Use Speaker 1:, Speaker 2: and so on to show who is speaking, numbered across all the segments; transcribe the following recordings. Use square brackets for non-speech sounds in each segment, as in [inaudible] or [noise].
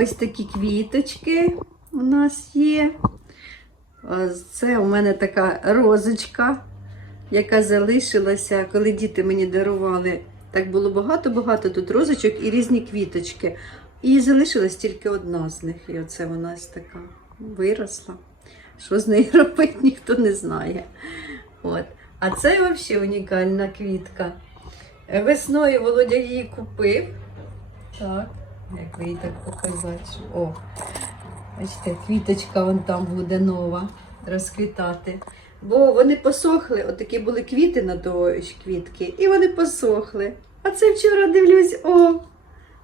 Speaker 1: Ось такі квіточки у нас є. Це у мене така розочка, яка залишилася, коли діти мені дарували. Так було багато-багато тут розочок і різні квіточки. І залишилась тільки одна з них. І оце вона ось така виросла. Що з нею [laughs] робити, ніхто не знає. От. А це взагалі унікальна квітка. Е, Весною Володя її купив. Так, як би її так показати. О, бачите, квіточка вон там буде нова розквітати. Бо вони посохли, отакі були квіти на дощ, квітки, і вони посохли. А це вчора дивлюсь, о,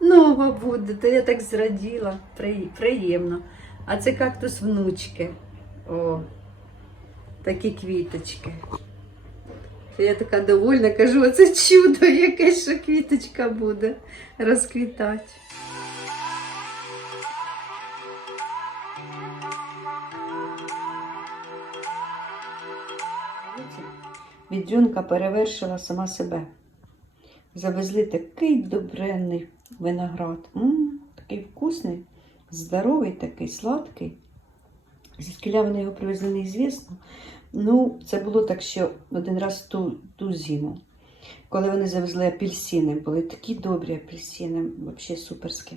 Speaker 1: нова буде. То я так зраділа, приємно. А це кактус внучки. О, такі квіточки. То я така довольна, кажу, оце чудо, яке що квіточка буде розквітати. Відрюнка перевершила сама себе. Завезли такий добренний виноград. м такий вкусний, здоровий, такий сладкий. Звідкиля вони його привезли, неізвісно. Ну, це було так, що один раз ту, ту зиму, коли вони завезли апельсини, були такі добрі апельсини, взагалі суперські.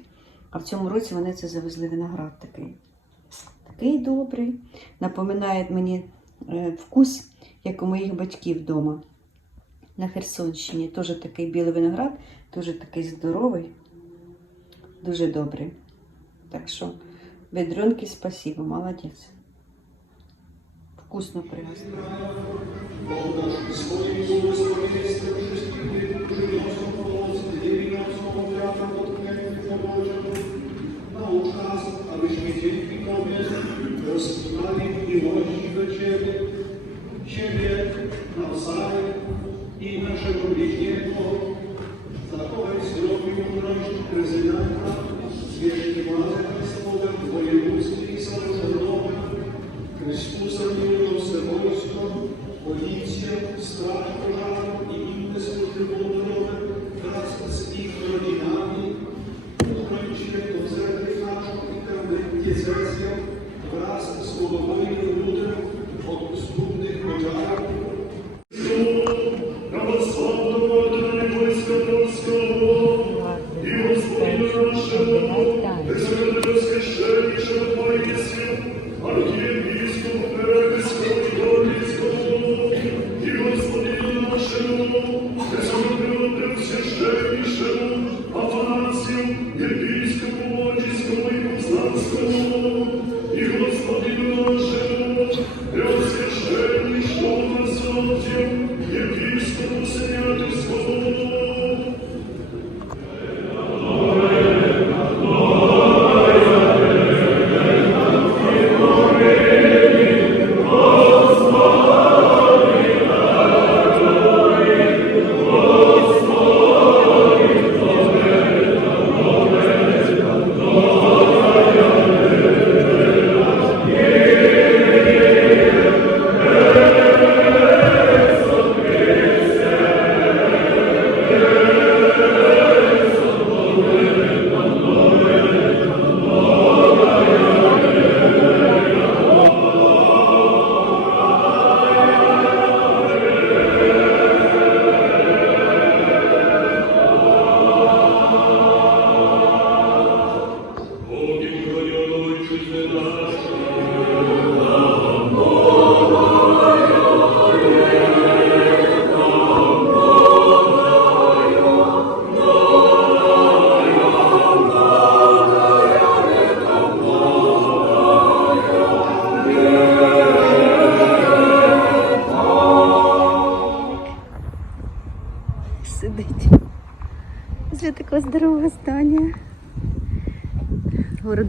Speaker 1: А в цьому році вони це завезли виноград такий. Такий добрий. Напоминає мені е, вкус, як у моїх батьків вдома на Херсонщині. Теж такий білий виноград, теж такий здоровий, дуже добрий. Так що, ведренки, спасибо, молодець. Вкусно.
Speaker 2: Naucz nas, abyśmy dzięki siebie nawzajem i naszego bliźniego. Zachowaj zdrowie i mądrość prezydenta, zwierzchni władze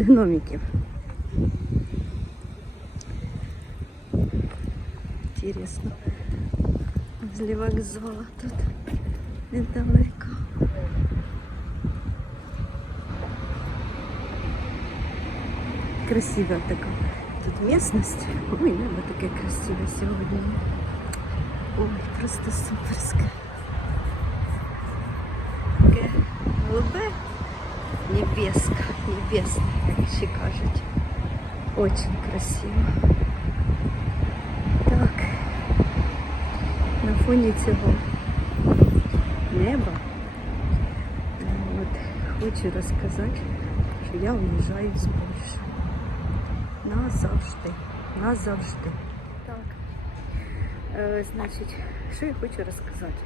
Speaker 1: гномики. Интересно. Возле вокзала тут недалеко. Красиво такая тут местность. Ой, небо такая красивая сегодня. Ой, просто суперская. Такая голубая небеска. Небесне, як ще кажуть. Очень красиво. Так. На фоні цього неба от, хочу розказати, що я уїжджаю з Польщі. Назавжди. Назавжди. Так. Е, значить, що я хочу розказати?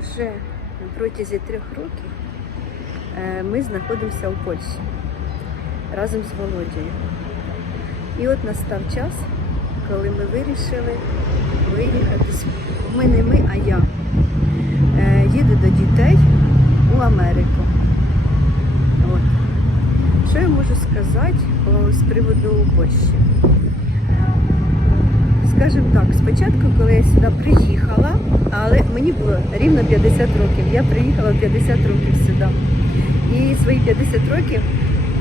Speaker 1: Уже протязі трьох років ми знаходимося у Польщі разом з Володією. І от настав час, коли ми вирішили виїхати. Ми не ми, а я. Е, їду до дітей у Америку. От. Що я можу сказати з приводу Польщі? Скажімо так, спочатку, коли я сюди приїхала, але мені було рівно 50 років. Я приїхала 50 років сюди. І свої 50 років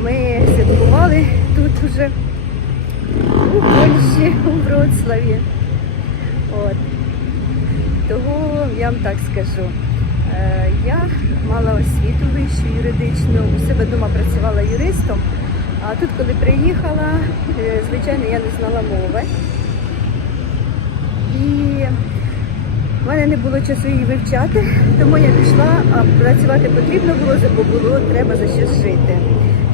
Speaker 1: ми святкували тут уже у Польщі, у Вроцлаві. От. Того я вам так скажу. Е, Я мала освіту вищу юридичну, у себе вдома працювала юристом, а тут, коли приїхала, е, звичайно, я не знала мови. І в мене не було часу її вивчати, тому я пішла, а працювати потрібно було, бо було треба за щось жити.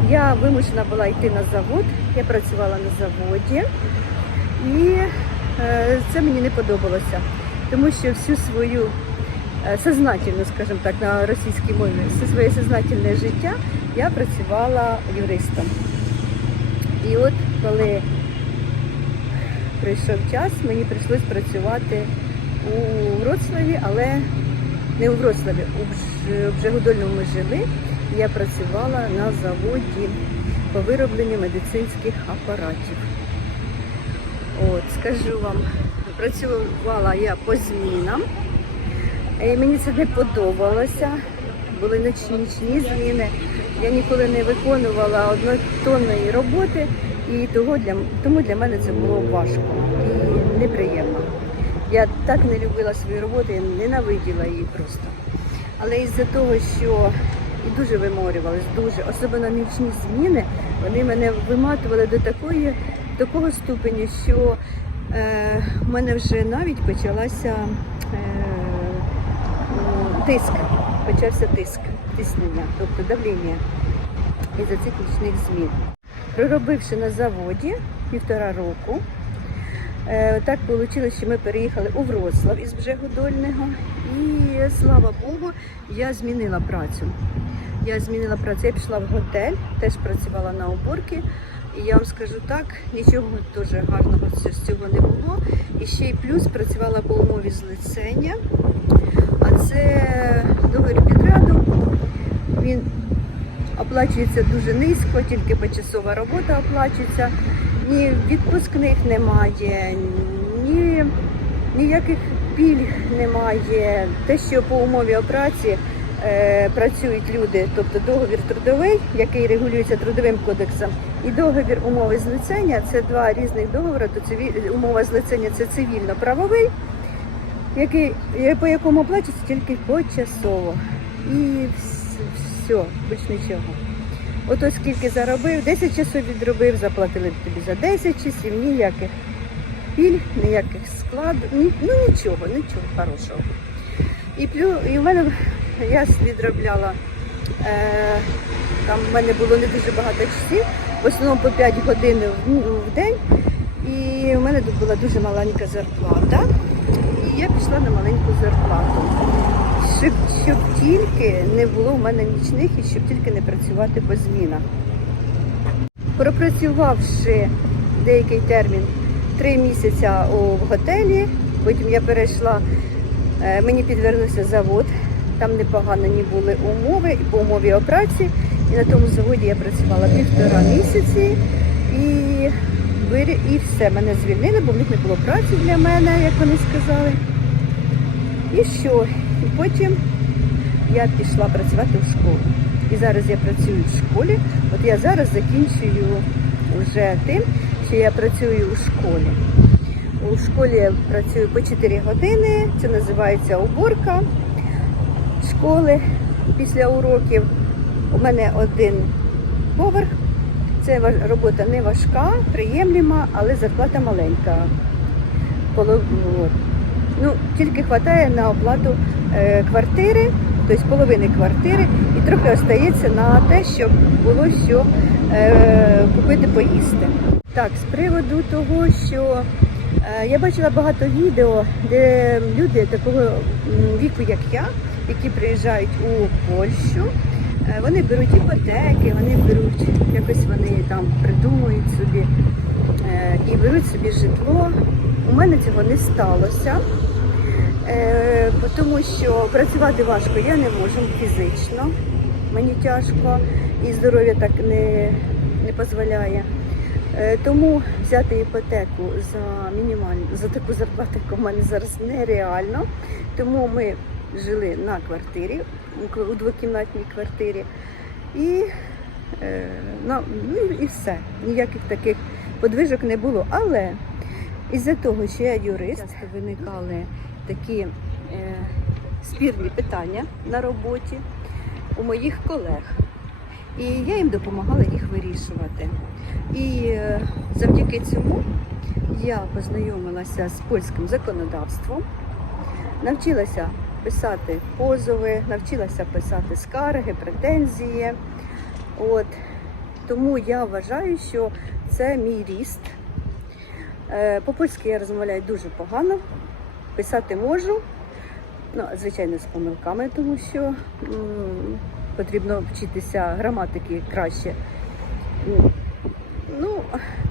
Speaker 1: Я вимушена була йти на завод, я працювала на заводі, і е, це мені не подобалося, тому що всю свою е, сознательну, скажімо так, на російській мові, все своє сознательне життя я працювала юристом. І от коли прийшов час, мені прийшлось працювати у Вроцлаві, але не у Вроцлаві, у Бж- Бжегодольному ми жили. Я працювала на заводі по виробленню медицинських апаратів. От, скажу вам, працювала я по змінам. І мені це не подобалося. Були ночні нічні зміни. Я ніколи не виконувала однотонної роботи, і того для, тому для мене це було важко і неприємно. Я так не любила свою роботу, я ненавиділа її просто. Але із-за того, що і дуже виморювалась, дуже, особливо нічні зміни, вони мене виматували до такої, такого ступеню, що е, в мене вже навіть почалася е, тиск, почався тиск, тиснення, тобто давлення із-за цих нічних змін. Проробивши на заводі півтора року, так вийшло, що ми переїхали у Вроцлав із Бжегодольного. І слава Богу, я змінила працю. Я змінила працю, я пішла в готель, теж працювала на уборці. І я вам скажу так, нічого дуже гарного з з цього не було. І ще й плюс працювала по умові злицення. А це договір підряду. Він оплачується дуже низько, тільки почасова робота оплачується. Ні відпускних немає, ні ніяких пільг немає. Те, що по умові праці е, працюють люди, тобто договір трудовий, який регулюється трудовим кодексом, і договір умови злицення це два різних договори. То циві... умова злицення це цивільно-правовий, який, е, по якому оплачується тільки почасово. І все, більш нічого. Ото скільки заробив, 10 часов відробив, заплатили тобі за 10 часів, ніяких пільг, ніяких складів, ні, ну нічого, нічого хорошого. І плю, і в мене я відробляла, е, там в мене було не дуже багато часів, в основному по 5 годин в, в день. І в мене тут була дуже маленька зарплата. І я пішла на маленьку зарплату. Щоб, щоб тільки не було в мене нічних і щоб тільки не працювати по змінах. Пропрацювавши деякий термін три місяці в готелі, потім я перейшла, е, мені підвернувся завод, там непогані були умови по умові праці. І на тому заводі я працювала півтора місяці і, і все, мене звільнили, бо в них не було праці для мене, як вони сказали. І що? І потім я пішла працювати в школу. І зараз я працюю в школі. От я зараз закінчую вже тим, що я працюю у школі. У школі я працюю по 4 години. Це називається уборка школи після уроків. У мене один поверх. Це робота не важка, приємлема, але зарплата маленька. Ну, тільки вистачає на оплату е, квартири, тобто половини квартири, і трохи остається на те, щоб було що е, купити поїсти. Так, з приводу того, що е, я бачила багато відео, де люди такого віку, як я, які приїжджають у Польщу, вони беруть іпотеки, вони беруть, якось вони там придумують собі і беруть собі житло. У мене цього не сталося. Е, тому що працювати важко я не можу фізично, мені тяжко і здоров'я так не, не дозволяє. Е, тому взяти іпотеку за мінімальну, за таку зарплату, яка в мене зараз нереально. Тому ми жили на квартирі, у двокімнатній квартирі. І, е, ну, ну, і все. Ніяких таких подвижок не було. Але із-за того, що я юрист, виникали такі е, спірні питання на роботі у моїх колег. І я їм допомагала їх вирішувати. І е, завдяки цьому я познайомилася з польським законодавством, навчилася писати позови, навчилася писати скарги, претензії. От. Тому я вважаю, що це мій ріст. Е, По-польськи я розмовляю дуже погано, писати можу, ну, звичайно, з помилками, тому що м, потрібно вчитися граматики краще. Ну,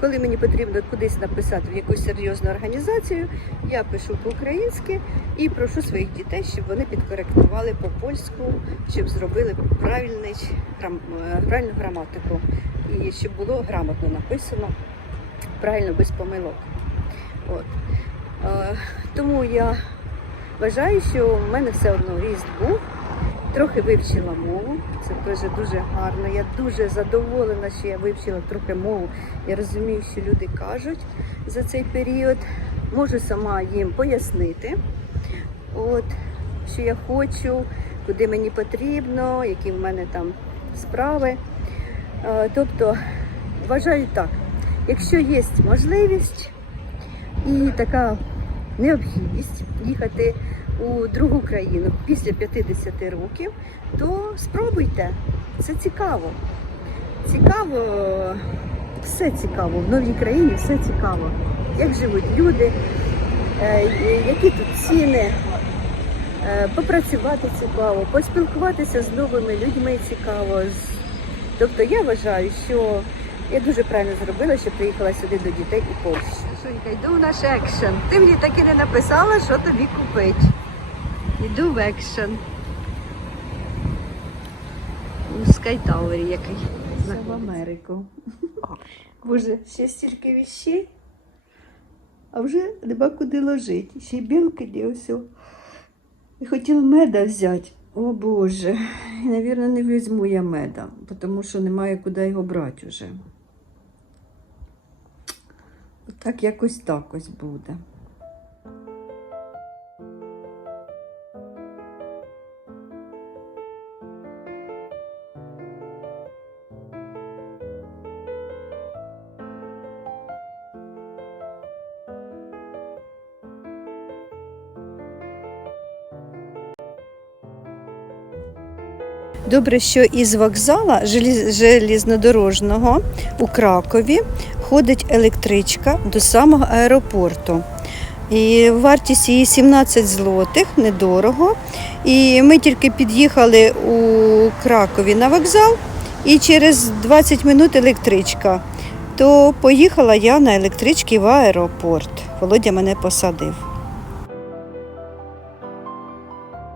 Speaker 1: коли мені потрібно кудись написати в якусь серйозну організацію, я пишу по-українськи і прошу своїх дітей, щоб вони підкоректували по-польську, щоб зробили правильний, правильну граматику і щоб було грамотно написано, правильно без помилок. От. Е, тому я вважаю, що в мене все одно ріст був. Трохи вивчила мову, це теж дуже гарно. Я дуже задоволена, що я вивчила трохи мову. Я розумію, що люди кажуть за цей період. Можу сама їм пояснити, от, що я хочу, куди мені потрібно, які в мене там справи. Е, Тобто, вважаю так, якщо є можливість і така необхідність їхати у другу країну після 50 років, то спробуйте. Це цікаво. Цікаво, все цікаво. В новій країні все цікаво. Як живуть люди, е, які тут ціни. Е, Попрацювати цікаво, поспілкуватися з новими людьми цікаво. Тобто я вважаю, що я дуже правильно зробила, що приїхала сюди до дітей у Польщу. Шунька, йду в наш екшен. Ти мені так і не написала, що тобі купити. Йду в екшен. У Скайтауері який. Це В Америку. [laughs] Боже, ще стільки віщей, а вже нема куди ложити. Ще й білки де. І хотіла меда взяти. О Боже, і, навірно, не візьму я меда, тому що немає куди його брати вже. Так якось так ось буде. Добре, що із вокзала желіз- желізнодорожного у Кракові ходить електричка до самого аеропорту. І вартість її 17 злотих, недорого. І ми тільки під'їхали у Кракові на вокзал, і через 20 минут електричка. То поїхала я на електричці в аеропорт. Володя мене посадив.